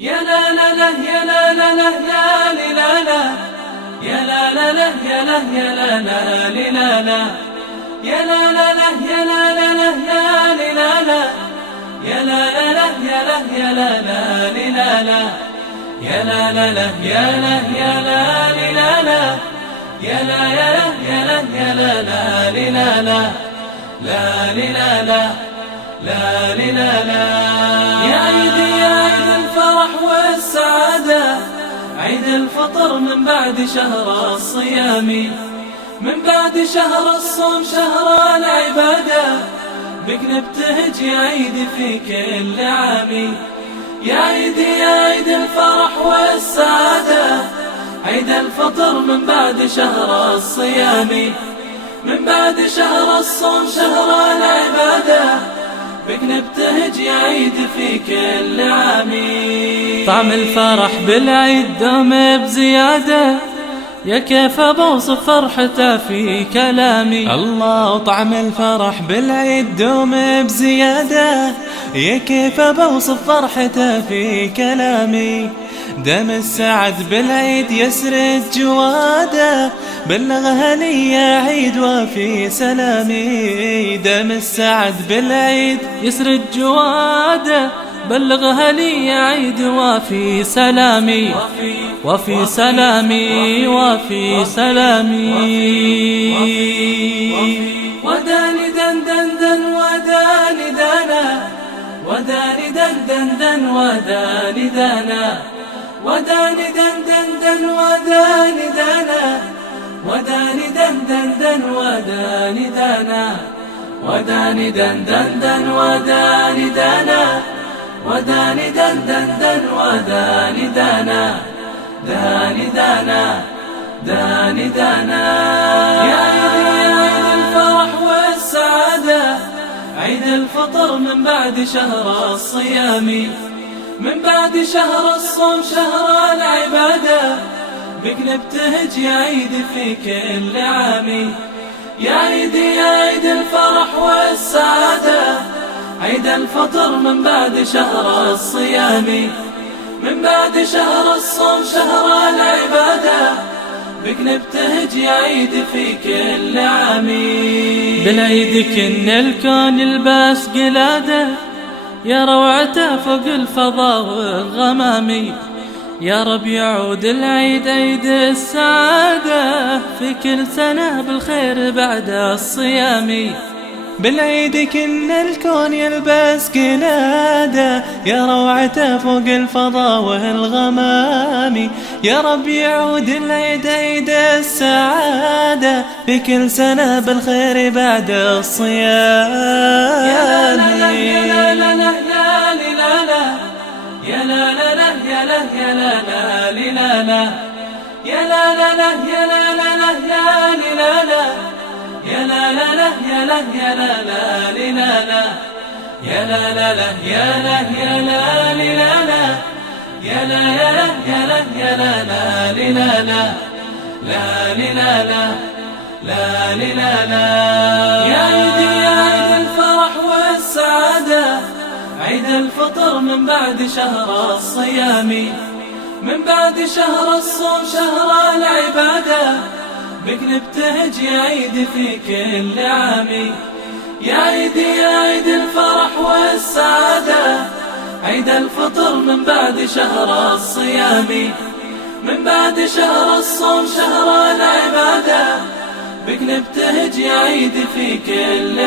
يا لا لا لا يا لا لا لا يا لي لا لا يا لا لا لا يا لا يا لا لا لي لا لا يا لا لا لا يا لا لا لا يا لي لا لا يا لا لا لا يا لا يا لا لا لي لا لا يا لا لا لا يا لا يا لا لي لا لا يا لا يا لا يا لا يا لا لا لي لا لا لا لي لا لا لا لي لا لا يا عيدي يا عيد الفرح والسعادة، عيد الفطر من بعد شهر الصيام، من بعد شهر الصوم شهر العبادة، بك نبتهج يا عيد في كل عام. يا عيدي يا عيد الفرح والسعادة، عيد الفطر من بعد شهر الصيام، من بعد شهر الصوم شهر العبادة، بك نبتهج يا عيد في كل عام. طعم الفرح بالعيد دوم بزيادة، يا كيف بوصف فرحته في كلامي. الله طعم الفرح بالعيد دوم بزيادة، يا كيف بوصف فرحته في كلامي. دم السعد بالعيد يسرد جواده، بلغها لي يا عيد وفي سلامي. دم السعد بالعيد يسرد جواده، بلغها لي يا عيد وفي سلامي، وفي سلامي، وفي سلامي. وداني دن دن دن وداني دانا، وداني دن دن دن وداني دانا، وداني دن دن دن وداني دانا، وداني دن دن دن وداني دانا، وداني دن دن دن وداني دانا، وداني دن دن دن وداني دانا، داني دانا داني دانا. يا عيدي يا عيد الفرح والسعادة، عيد الفطر من بعد شهر الصيام، من بعد شهر الصوم شهر العبادة، بك نبتهج يا عيد في كل عام. يا عيدي يا عيد الفرح والسعادة، عيد الفطر من بعد شهر الصيام، من بعد شهر الصوم شهر العبادة، بك نبتهج يا عيد في كل عام. بالعيد كن الكون يلبس قلادة، يا روعته فوق الفضاء والغمام. يا رب يعود العيد عيد السعادة، في كل سنة بالخير بعد الصيام. بالعيد كن الكون يلبس قلادة، يا روعته فوق الفضاء والغمام. يا رب يعود العيد عيد السعادة، في كل سنة بالخير بعد الصيام. يا لا لا يا لا لا لا يا لي لا لا يا لا لا لا يا لا يا لا لا لي لا لا يا لا لا لا يا لا لا لا يا لي لا لا يا لا لا لا يا لا يا لا لا لي لا لا يا لا لا لا يا لا يا لا لي لا لا يا لا يا لا يا لا يا لا لا لي لا لا لا لي لا لا لا لي لا لا. يا عيدي يا عيد الفرح والسعادة، عيد الفطر من بعد شهر الصيام، من بعد شهر الصوم شهر العبادة، بك نبتهج يا عيد في كل عام. يا عيدي يا عيد الفرح والسعادة، عيد الفطر من بعد شهر الصيام، من بعد شهر الصوم شهر العبادة، بك نبتهج يا عيد في كل